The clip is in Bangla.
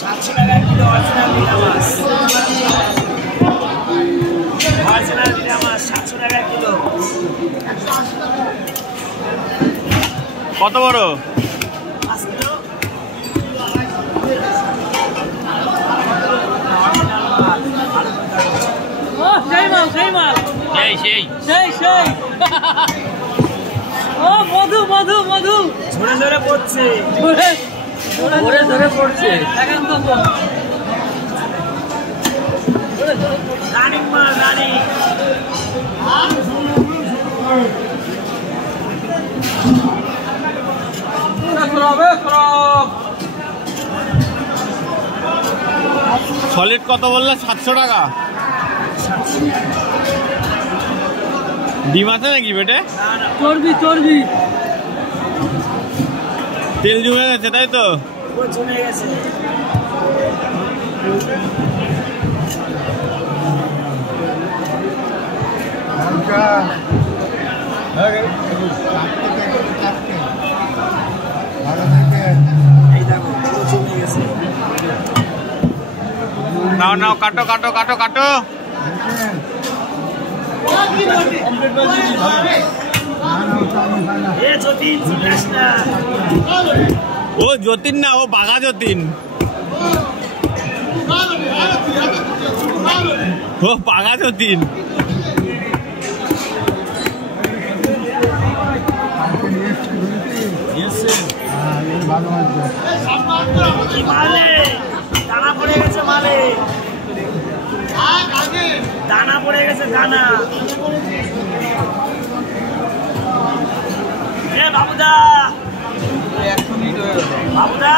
700 টাকা কিলো অরিজিনাল বিনা মাছ। অরিজিনাল বিনা মাছ 700 টাকা কিলো। কত বড়? 5 কিলো। সেই মাল সেই মাল সেই ও মধু মধু মধু ঝরে ঝরে পড়ছে, ধরে ধরে পড়ছে। দেখেন তো রানিং মাছ রানিং। সলিড কত বললে? 700 টাকা। ডিম আছে নাকি পেটে? চর্বি চর্বি তেল জমে গেছে তাই তো? জমে গেছে। এই দেখো পুরো জমে গেছে। নাও নাও, কাটো কাটো কাটো কাটো। এ যতীন চিনিস না? ও যতীন না, ও বাঘা যতীন। ও বাঘা যতীন। মালে দানা পড়ে গেছে, মালে দানা পড়ে গেছে, দানা। এ বাবুদা, বাবুদা